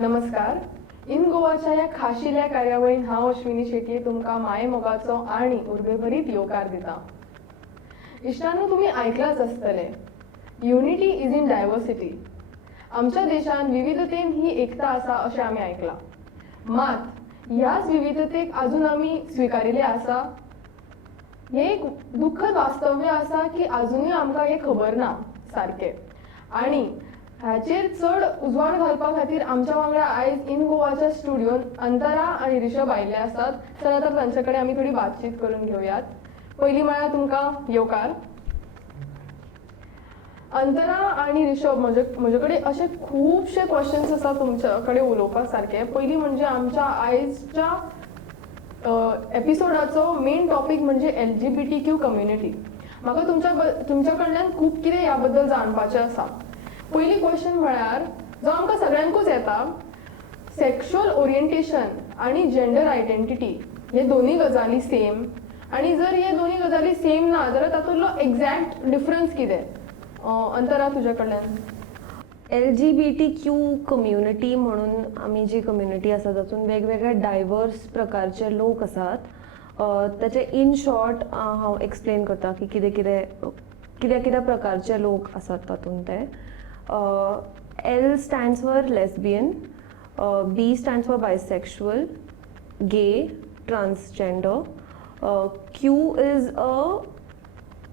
नमस्कार. इन गोवाच्या या खाशिल्या कार्यावळीन हांव अश्विनी शेटये तुमकां माये मोगाचो आनी उर्बेभरीत येवकार दिता. इश्टांनो, तुम्ही ऐकलाच आसतले, युनिटी इज इन डायवर्सिटी. आमच्या देशान विविधतेन ही एकता आसा अशें आमी ऐकलां. मात ह्याच विविधतेक अजून आमी स्विकारिल्ले आसा? हे एक दुःखद वास्तव्य आसा की अजूनय आमकां हे खबर ना सारकें. आनी हाचेर चड उजवाड घालपा खातीर आमच्या वांगडा आयज इन गोवाच्या स्टुडिओन अंतरा आनी रिशभ आयिल्ले आसात. चला तर तांचे कडेन आमी थोडी बातचीत करून घेवयात. पयलीं म्हळ्यार तुमकां येवकार. अंतरा आनी रिशभ, म्हजे कडेन असे खुबशे क्वेश्चन्स आसा तुमच्या कडेन उलोवपा सारके. पयलीं म्हणजे आमच्या आयजच्या एपिसोडाचो मेन टॉपीक म्हणजे LGBTQ कम्युनिटी. म्हाका तुमच्या कडल्यान खूब कितें ह्या बद्दल जाणपाचें आसा. पयली क्वेश्चन म्हळ्यार जो आमकां सगळ्यांकूच येता, सेक्शुअल ओरिएंटेशन आनी जेंडर आयडेंटिटी हे दोनूय गजाली सेम? आनी जर हे दोनूय गजाली सेम ना जाल्यार तातूंतलो एक्झॅक्ट डिफरन्स कितें? अंतरा, तुज्या कडल्यान. LGBTQ कम्युनिटी म्हणून आमी जी कम्युनिटी आसा तातूंत वेगवेगळे डायवर्स प्रकारचे लोक आसात. ताचे इन शॉर्ट हांव एक्सप्लेन करता की कितें प्रकारचे लोक आसात तातूंत ते. L stands for lesbian, B stands for bisexual, gay, transgender, Q is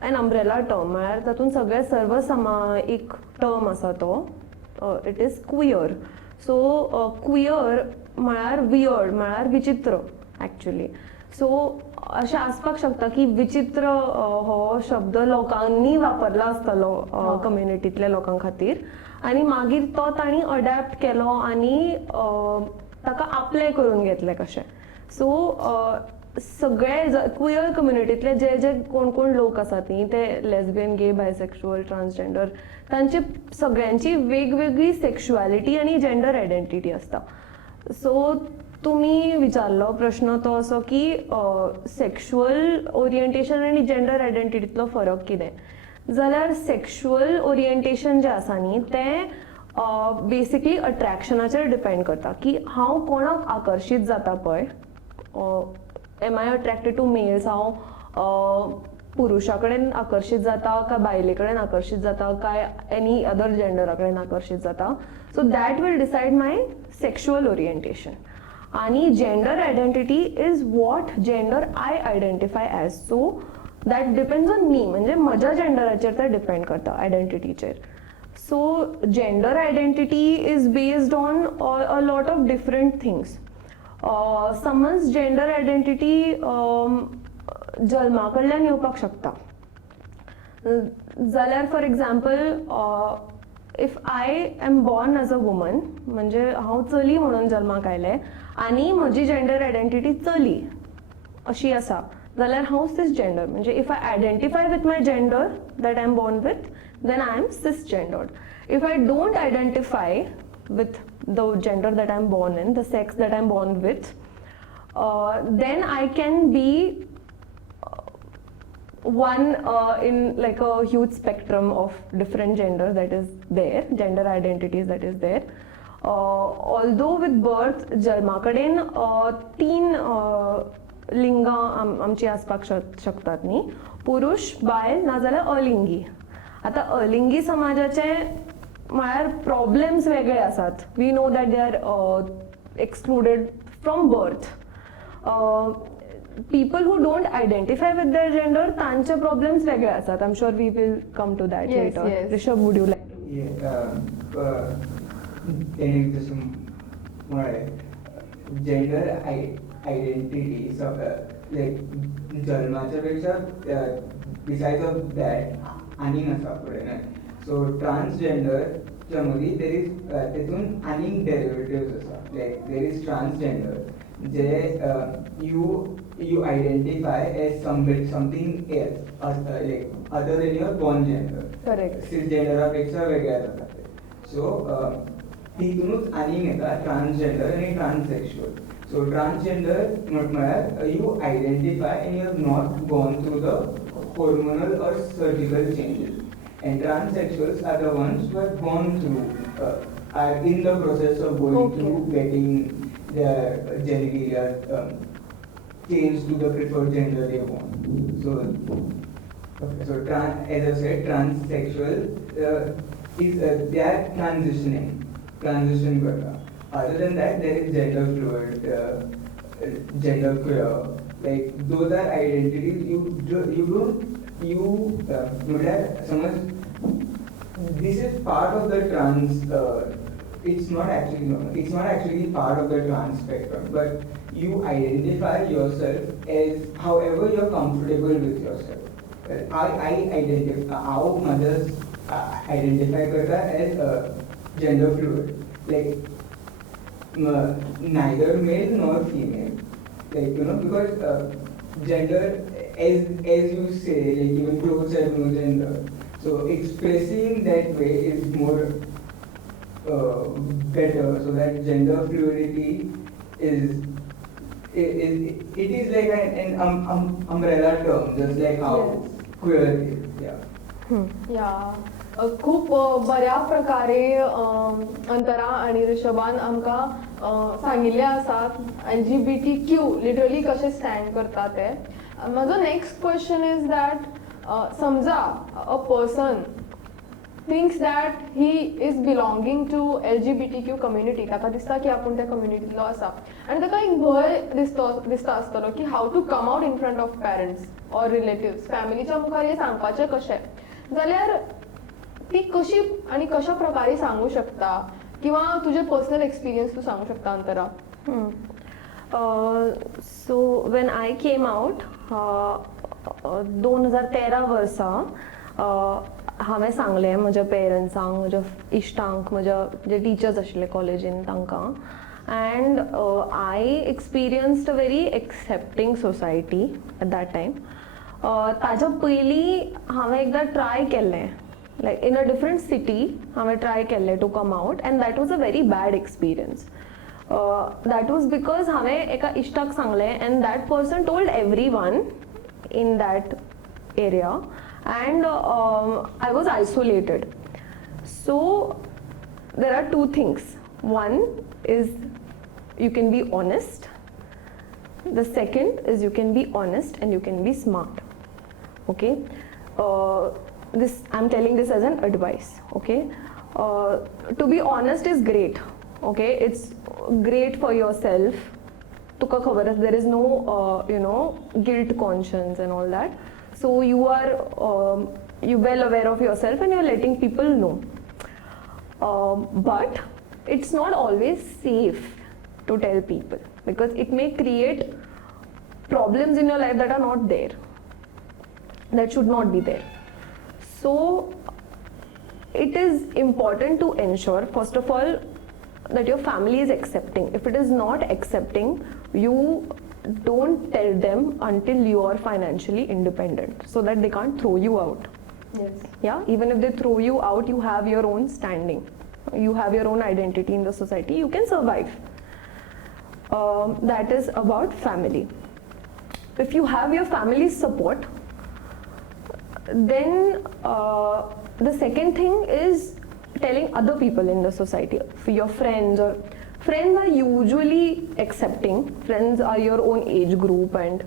an umbrella term, म्हळ्यार तातूंत सगळे सर्वसमायिक टर्म आसा तो. It is queer. So queer म्हळ्यार वियर्ड, म्हळ्यार विचित्र एक्चुअली. सो अशें आसपाक शकता की विचित्र हो शब्द लोकांनी वापरला आसतलो कम्युनिटींतल्या लोकां खातीर, आनी मागीर तो तांणी अडॅप्ट केलो आनी ताका आपलें करून घेतलें कशें. सो सगळे क्वियर कम्युनिटींतले जे कोण लोक आसात न्ही, ते लेस्बियन, गे, बायसेक्शुअल, ट्रान्सजेंडर, तांची सगळ्यांची वेगवेगळी सेक्शुअलिटी आनी जेंडर आयडेंटिटी आसता. सो तुमी विचारलो प्रश्न तो असो की सेक्शुअल ओरिएंटेशन आनी जेंडर आयडेंटिटींतलो फरक कितें? जाल्यार सेक्शुअल ओरिएंटेशन जें आसा न्ही तें बेसिकली अट्रॅक्शनाचेर डिपेंड करता की हांव कोणाक आकर्शीत जाता पळय. Am I attracted to males? हांव पुरुशा कडेन आकर्शीत जाता काय बायले कडेन आकर्शीत जाता काय एनी अदर जेंडरा कडेन आकर्शीत जाता? So that will decide my sexual orientation. आणि gender identity is what gender I identify as. So that depends on me, म्हणजे म्हज्या जेंडराचेर ते डिपेंड करता, आयडेंटिटीचेर. So gender identity is based on a lot of different things. समज gender identity जल्मा कडल्यान येवपाक शकता. जाल्यार for example if I am born as a woman, म्हणजे हांव चली म्हणून जल्माक आयलें आनी म्हजी जेंडर आयडेंटिटी चली अशी आसा, जाल्यार हांव सिस जेंडर. म्हणजे if I identify with my gender that I am born with, then I am cis gendered. If I don't identify with the gender that I'm born in, the sex that I'm born with, then I can be one in like a huge spectrum of different gender that is there, gender identities that is there. Although with birth जल्मा कडेन 3 लिंगां आमची आसपाक शकतात न्ही, पुरुष, बायल नाजाल्यार अलिंगी. आतां अलिंगी समाजाचे म्हळ्यार प्रॉब्लेम्स वेगळे आसात. We know that they are excluded from birth. people who don't identify with their gender, तांचे प्रॉब्लेम्स वेगळे आसात. I'm sure we will come to that later. Rishabh, would you like to? Gender identity like जन्माच्या पेक्षा besides of that आनीक आसा फुडें. सो ट्रान्सजेंडरच्या मदीं तेतून आनीक डेरिवेटिव्स आसा. लायक देर इज ट्रान्सजेंडर जे you identify as something else, like other than your born gender. Correct. Cisgenderपेक्षा वेगळ्या जातात ते. सो तितूनच आनीक येता ट्रान्सजेंडर आणि ट्रान्ससेक्शुअल. सो ट्रान्सजेंडर म्हळ्यार you identify and you have not gone through the hormonal or surgical changes, and transsexuals are the ones who have gone through are in the process of going Okay. through getting their genitalia changed to the preferred gender they want. So, okay, so as I said, transsexual is they are transition karta. Other than that, there is gender fluid, gender queer. Like those are identities this is part of the trans. It's not actually part of the trans spectrum, but you identify yourself as however you're comfortable with yourself. I identify how mothers identify karta as gender fluid, like neither male nor female, like because gender, as you say, like even clothes have no gender. So expressing that way is more better, so that gender fluidity is like an umbrella term, just like how Yes. queer is. Yeah. या खूप बऱ्या प्रकारे अंतरा आणि ऋषभान आमकां सांगिल्लें आसा LGBTQ literally कशें stand करता ते. म्हजो नेक्स्ट क्वेश्चन इज दॅट समजा a person thinks that he is belonging to LGBTQ community, ताका दिसता की आपूण त्या कम्युनिटींतलो आसा आनी ताका एक भंय दिसता आसतलो की how to come out in front of parents or relatives, फॅमिलीच्या मुखार हें सांगपाचें कशें, जाल्यार ती कशी आणि कशा प्रकारे सांगू शकता, किंवा तुझे पर्सनल एक्सपिरियन्स तू सांगू शकता अंतरा. So when I came out 2013 वर्सा हांवें सांगलें म्हज्या पेरंट्सांक, म्हज्या इश्टांक, म्हज्या जे टिचर्स आशिल्ले कॉलेजीन तांकां, and I experienced a very accepting society at that time. ताज्या पयलीं हांवें एकदां ट्राय केल्लें, like in a different city हांवें ट्राय केल्लें to come out, and that was a very bad experience. That was because हांवें एका इश्टाक सांगलें and that person told everyone in that area, and I was isolated. So there are two things. One is you can be honest. The second is you can be honest and you can be smart. Okay, this I'm telling this as an advice. Okay, to be honest is great. Okay, it's great for yourself. तुका खबर आसा, there is no guilt conscience and all that, so you are you well aware of yourself and you're letting people know, but it's not always safe to tell people because it may create problems in your life that are not there, that should not be there. So it is important to ensure, first of all, that your family is accepting. If it is not accepting, you don't tell them until you are financially independent, so that they can't throw you out. Yes. Yeah, even if they throw you out, you have your own standing, you have your own identity in the society, you can survive. That is about family. If you have your family's support, then the second thing is telling other people in the society, for your friends, or friends are usually accepting, friends are your own age group and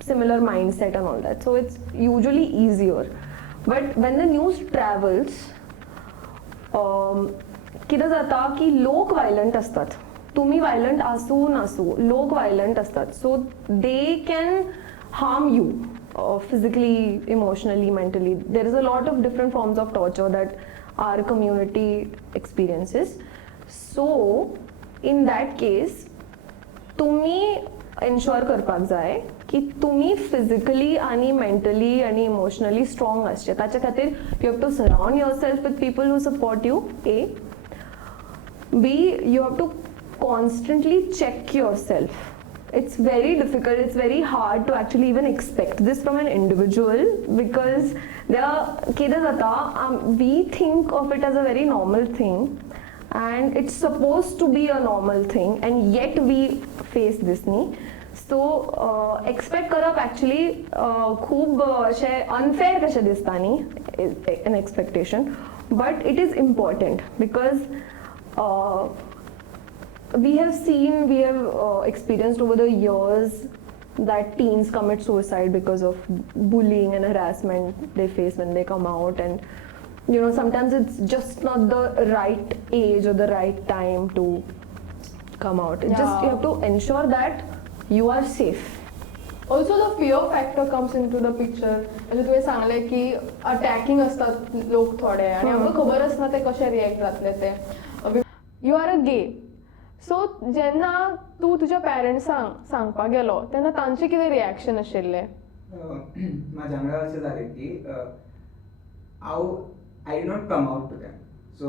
similar mindset and all that, so it's usually easier. But when the news travels, कितें जाता की लोक violent असतात, तुम्ही violent असू नसू, लोक violent असतात, so they can harm you physically, emotionally, mentally. There is a lot of different forms of torture that our community experiences. So in that case, तुम्ही एन्श्योर करपाक जाय की तुम्ही फिजिकली आणि मेंटली आणि इमोशनली स्ट्रॉंग आसचे. ताच्या खातीर you have to surround yourself with people who support you. A B, you have to constantly check yourself. It's very difficult, it's very hard to actually even expect this from an individual, because we think of it as a very normal thing and it's supposed to be a normal thing, and yet we face this need. So expect करप actually खूब अशें unfair कशें दिसता न्ही, an expectation, but it is important because we have experienced over the years that teens commit suicide because of bullying and harassment they face when they come out, and sometimes it's just not the right age or the right time to come out. It's just you have to ensure that you are safe. Also the fear factor comes into the picture. म्हणजे तुवें सांगलें की attacking असतात लोक थोडे आनी आमकां खबर आसना ते कशे रिएक्ट जातले ते. यू आर अ गे, सो जेन्ना तूं तुज्या पेरंट्सांक सांगपाक गेलो तेन्ना तांचें कितें रिएक्शन आशिल्लें? म्हाज्या वांगडा अशें जालें की I did not come out to them. So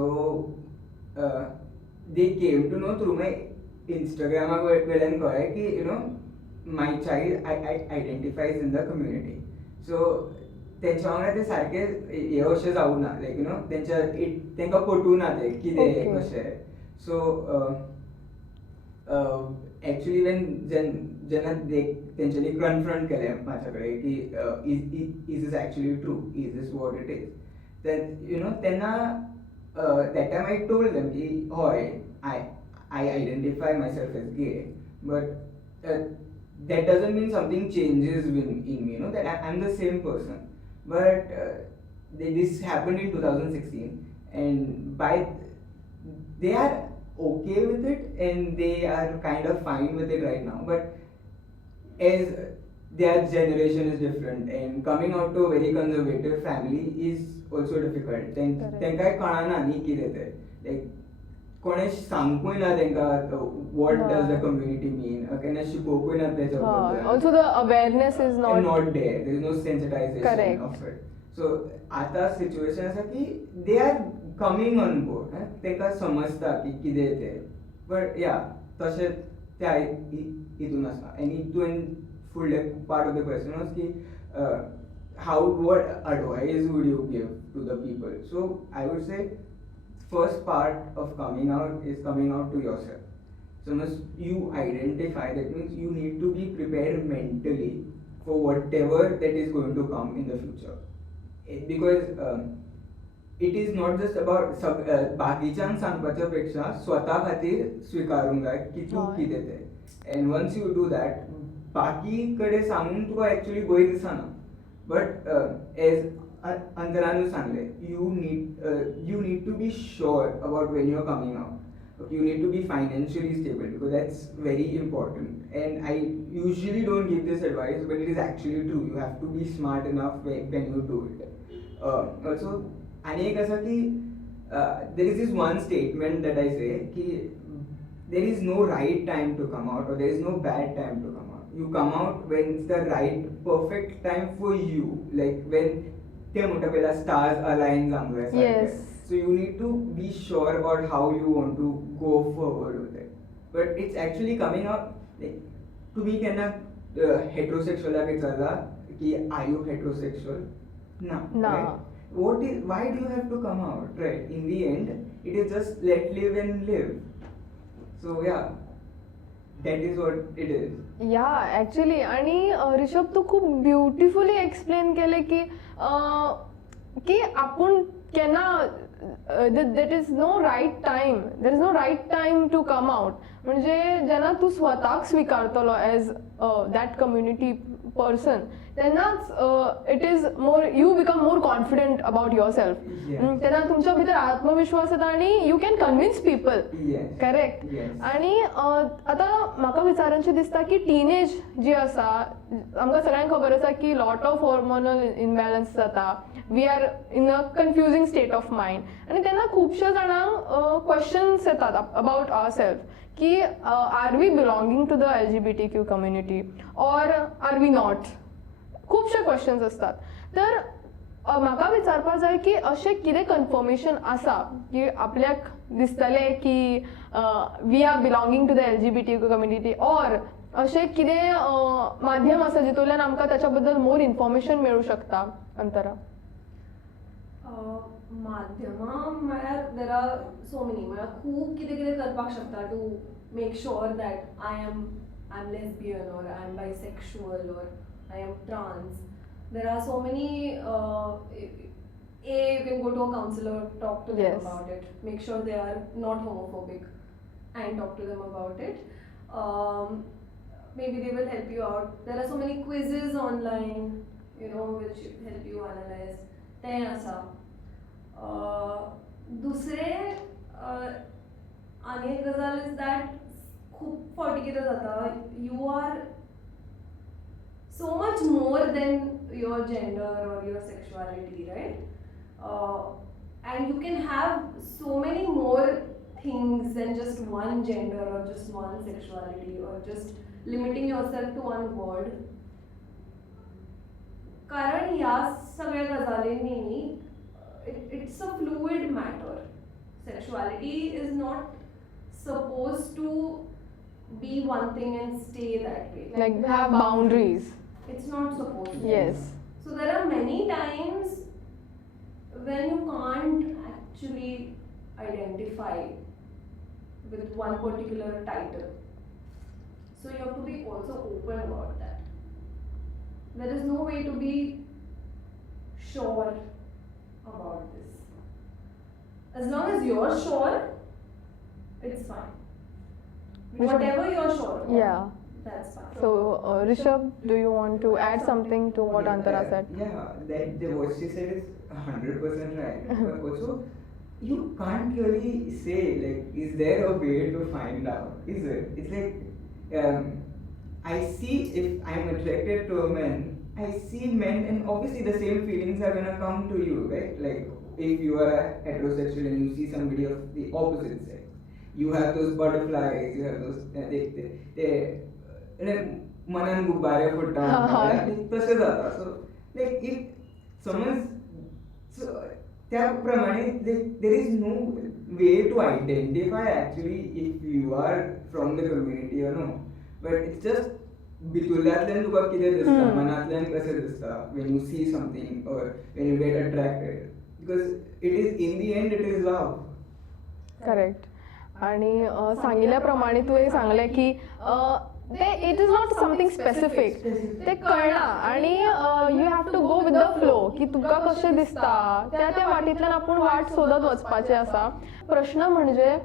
they came to know through my Instagram wherein kölleं ki my child identifies in the community. So तेंच्या वांगडा ते सारके हे अशें जावूं ना, लायक तेंकां पटूं ना तें कितें कशें. सो एक्चुअली जेन्ना तेंच्यांनी कन्फ्रंट केलें म्हाजे कडेन की is this actually true, is this what it is, then तेन्ना that time I told them ki hoy I identify myself as gay, but that doesn't mean something changes in me, that I'm the same person. But this happened in 2016, and they are okay with it and they are kind of fine with it right now. But as their generation is different and coming out to a very conservative family is also difficult. तेंकाय कळना न्ही कितें तें, लायक कोणें सांगूंकूय ना तेंकां what does the community mean, केन्ना शिकोवकूय ना तेच्या बद्दल. Also the awareness is not there, there is no sensitization of it. So आतां सिच्युएशन आसा की they are coming on board, तेंकां समजता की कितें तें. बट या तशें त्या हितून आसा. आनी हितून फुडले part of the question was की what advice would you give to the people? So I would say first part of coming out is coming out to yourself. So once you identify, that means you need to be prepared mentally for whatever that is going to come in the future. Because it is not just about बाकीच्यांक सांगपाच्या पेक्षा स्वता खातीर स्विकारूंक जाय की तूं कितें तें. And once you do that, बाकी कडेन सांगून तुका एक्चुअली भंय दिसना. But as Antaranu सांगले, you need to be sure about when you're coming out. You need to be financially stable because that's very important. And I usually don't give this advice, but it is actually true. You have to be smart enough when you do it. Also, आणि एक असं की there is this one statement that I say ki there is no right time to come out or there is no bad time to come out. You come out when it's the right, perfect time for you. Like when te mota pela stars align somewhere. Yes. So you need to be sure about how you want to go forward with it. But it's actually coming out. Like, to me, kenna heterosexual la vichara ki are you heterosexual? No. Right? Why do you have to come out? Right. In the end, it is just let live and live. So yeah. That is what it is. या actually. आणि ऋषभ तू खूप beautifully explain केले की आपण केन्ना that is no right time, there is no right time to come out. म्हणजे जेन्ना तूं स्वताक स्विकारतलो एज दॅट कम्युनिटी पर्सन तेन्नाच it is more you become more confident about yourself. तेन्ना तुमच्या भितर आत्मविश्वास येता आनी you can convince people. Correct. आनी आतां म्हाका विचारचें दिसता की टिनेज जी आसा, आमकां सगळ्यांक खबर आसा की लॉट ऑफ हॉर्मोनल इनबॅलन्स जाता. We are in a confusing state of mind. आनी तेन्ना खुबशे जाणांक क्वेश्चन्स येतात अबाउट आवर सेल्फ की are we belonging to the LGBTQ community or are we not. खुबशे क्वेश्चन्स असतात. तर म्हाका विचारपाक जाय की अशें कितें कन्फर्मेशन आसा की आपल्याक दिसतलें की we are belonging to the LGBTQ community, or अशें कितें माध्यम आसा जितूंतल्यान आमकां त्याच्या बद्दल मोर इन्फॉर्मेशन मेळूं शकता? अंतरा. माध्यमां म्हळ्यार देर आर सो मेनी, म्हळ्यार खूब कितें कितें करपाक शकता to make sure that I am lesbian or I am bisexual or I am trans. There are so many you can go to a counselor, talk to them Yes. about it, make sure they are not homophobic, and talk to them about it. Maybe they will help you out. There are so many quizzes online, which help you analyze. तें आसा. दुसरे आनी एक गजाल is that खूब फावटी कितें जाता, you are so much more than your gender or your sexuality, right? And you can have so many more things than just one gender or just one sexuality or just limiting yourself to one word. कारण ह्या सगळ्या गजालींनी it's a fluid matter. Sexuality is not supposed to be one thing and stay that way. Like have boundaries. It's not supposed to. Yes. So there are many times when you can't actually identify with one particular title. So you have to be also open about that. There is no way to be sure about this. As long as you're sure, it's fine. Whatever you're sure about, Yeah. that's fine. So, Rishabh, do you want to add something to what Antara said? Yeah, what she said is 100% right. But also, you can't really say, like, is there a way to find out? Is it? It's like, I see if I'm attracted to a man, I see men, and obviously the same feelings are gonna come to you, right? Like, if you are heterosexual and you see somebody of the opposite sex, you have those butterflies, you have those, मनान गुब्बारे फुटता तशें जाता. सो like if समज त्या प्रमाणे there is no way to identify actually if you are from the community no, but it's just भितुरल्यांतल्यान तुका कितें दिसता, मनांतल्यान कशें दिसता when you see something or when you get attracted, because it is in the end it is love. Correct. आणि सांगितल्याप्रमाणे तुवें सांगलें की it is not something specific, ते कळना आणि you have to go with the flow की तुका कशें दिसता त्या वाटेंतल्यान आपूण वाट सोदत वचपाचें आसा. प्रश्न म्हणजे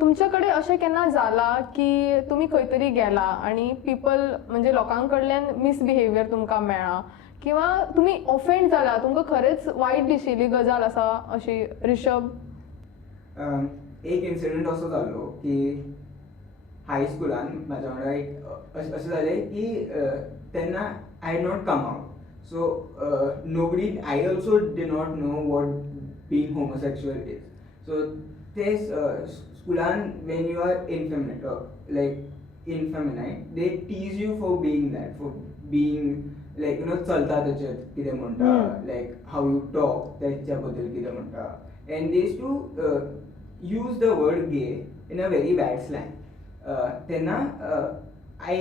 तुमचे कडेन अशें केन्ना जाला की तुमी खंय तरी गेला आणि पीपल म्हणजे लोकां कडल्यान मिसबिहेवियर तुमकां मेळ्ळा किंवा तुमी ऑफेंड जाला, तुमकां खरेंच वायट दिशिल्ली गजाल आसा अशी? रिषभ, एक इन्सिडंट असो जाल्लो की हायस्कुलान म्हाज्या वांगडा एक अशें जालें की तेन्ना I had not come out, so nobody, I also did not know what being homosexual is. So ते स्कुलान when you are effeminate, like effeminate, they tease you for being that, for being like चलता तेचेर कितें म्हणटा, लायक how you talk तेच्या बद्दल कितें म्हणटा, and they used to use the word gay in a very bad slang. Then I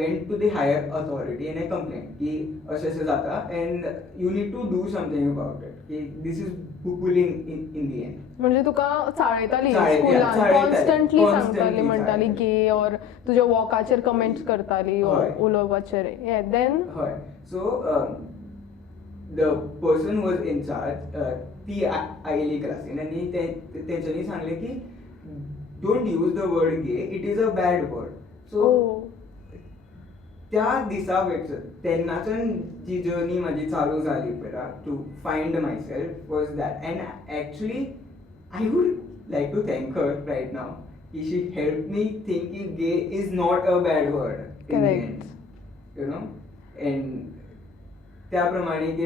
went to the higher authority and I complained कि अशें जाता and you need to do something about it. कि this is bullying in the end. म्हणजे तुका चाळयताली चाळयताली, स्कुलान, constantly constantly सांगताली, म्हणटाली गे और तुज्या वॉकाचेर कमेंट्स करताली हय. उलोवपाचेर. देन हय. So the person was in charge, ती आयली क्लासीन आनी तेंच्यांनी सांगलें की don't use the word gay, it is a bad word. So त्या दिसा तेन्नाच्यान जी जर्नी म्हाजी चालू जाली पळय to find myself was that. And actually I would like to thank her right now की शी हेल्प मी थिंक की gay is not a bad word in the and, you know. And त्याप्रमाणे की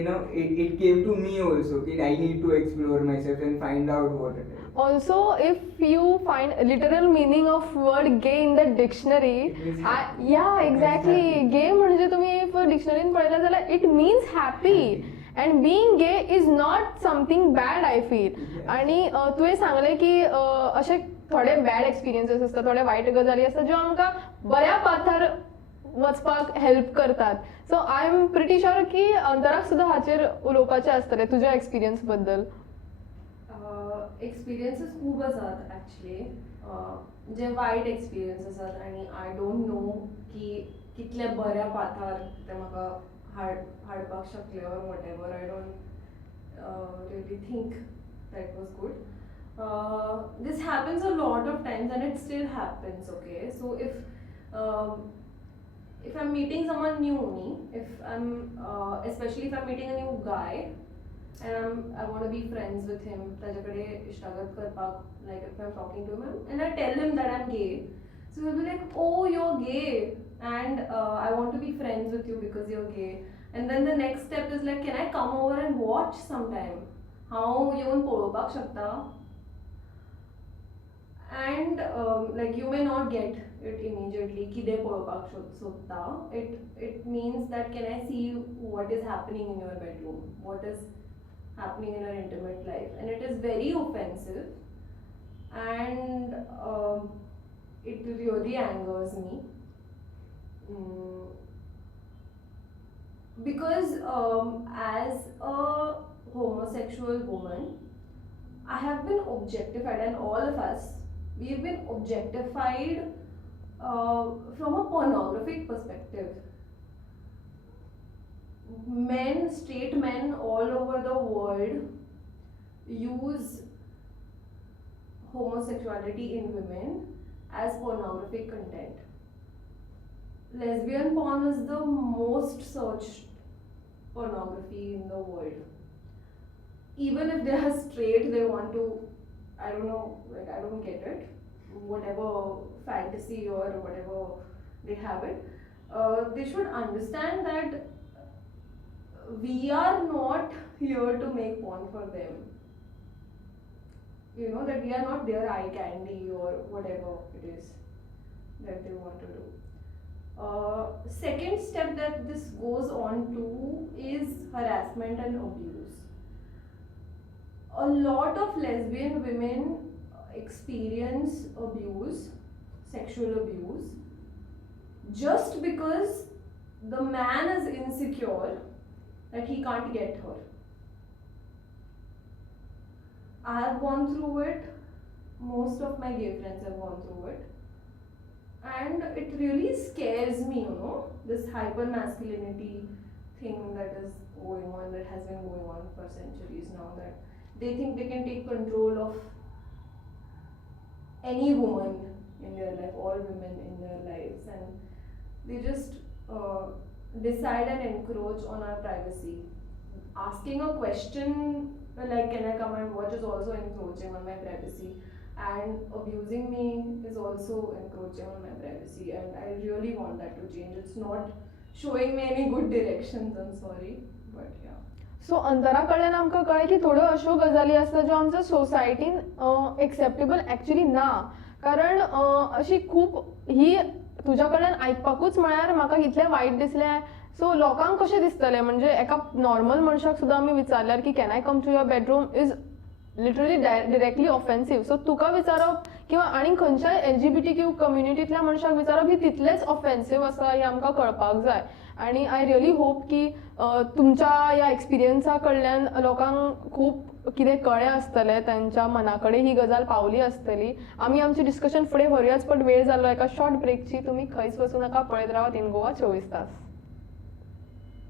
it came to me also की I need to explore myself and find out what it is. Also, if you find literal meaning of word gay in the dictionary, yeah, exactly. Gay म्हणजे तुम्ही if dictionary पळयला जाल्यार it means happy. And being gay is not something bad, I feel. आणि तुवें सांगलें की अशे थोडे बॅड एक्सपिरियन्सेस आसता, थोडे वायट गजाली आसता ज्यो आमकां बऱ्या पाथार वचपाक हेल्प करतात. सो आय एम प्रिटी शुअर की अंतराक सुद्दां हाचेर उलोवपाचें आसतलें तुज्या एक्सपिरियन्स बद्दल. एक्सपिरियन्सीस खूब आसात एक्चुली, जे वायट एक्सपिरियन्स आसात आनी आय डोंट नो की कितले बऱ्या पाथार ते म्हाका हाडपाक शकले or whatever. I don't really think that was good. This happens a lot of times and it still happens, okay? So if I'm meeting someone new, especially if I'm meeting a new guy and I want to be friends with him, ताज्याकडे इश्टागत करपाक, like if I'm talking to him and I tell him that I'm gay, so he'll be like, oh, you're gay and I want to be friends with you because you're gay. And then the next step is like, can I come over and watch sometime? How येऊन पळोवपाक शकता? And like you may not get it immediately किदें पळोवपाक सोदता. It means that can I see what is happening in your bedroom, what is happening in your intimate life, and it is very offensive and it really angers me. Because as a homosexual woman, I have been objectified, and all of us, we have been objectified from a pornographic perspective. Men, straight men all over the world use homosexuality in women as pornographic content. Lesbian porn is the most searched pornography in the world. Even if they are straight, they want to, I don't know, like I don't get it, whatever fantasy or whatever they have it, they should understand that we are not here to make porn for them. You know, that we are not their eye candy or whatever it is that they want to do. Second step that this goes on to is harassment and abuse. A lot of lesbian women experience abuse, sexual abuse, just because the man is insecure that he can't get her. I have gone through it, most of my gay friends have gone through it, and it really scares me, you know, this hyper masculinity thing that is going on, that has been going on for centuries now, that they think they can take control of any woman in their life, all women in their lives, and they just decide and encroach on our privacy. Asking a question like, can I come and watch, is also encroaching on my privacy, and abusing me is also encroaching on my privacy, and I really want that to change. It's not showing me any good directions, I'm sorry, but yeah. सो अंतरा कडल्यान आमकां कळ्ळें की थोड्यो अश्यो गजाली आसता ज्यो आमच्या सोसायटीन एक्सेप्टेबल एक्चुली ना, कारण अशी खूब ही तुज्या कडल्यान आयकपाकूच म्हळ्यार म्हाका इतलें वायट दिसलें. सो लोकांक कशें दिसतलें, म्हणजे एका नॉर्मल मनशाक सुद्दां आमी विचारल्यार की can I come to your bedroom is literally directly offensive. So तुका विचारप किंवा आनी खंयच्याय LGBT कम्युनिटींतल्या मनशाक विचारप ही तितलेंच ऑफेन्सीव आसा हें आमकां कळपाक जाय. आणि आय रियली होप की तुमच्या ह्या एक्सपिरियन्सा कडल्यान लोकांक खूब कितें कळ्ळें आसतलें, तांच्या मना कडेन ही गजाल पावली आसतली. आमी आमचें डिस्कशन फुडें व्हरुयाच, पण वेळ जालो एका शॉर्ट ब्रेकची. तुमी खंयच वचूं नाका, पळयत रावात इन गोवा 24 तास.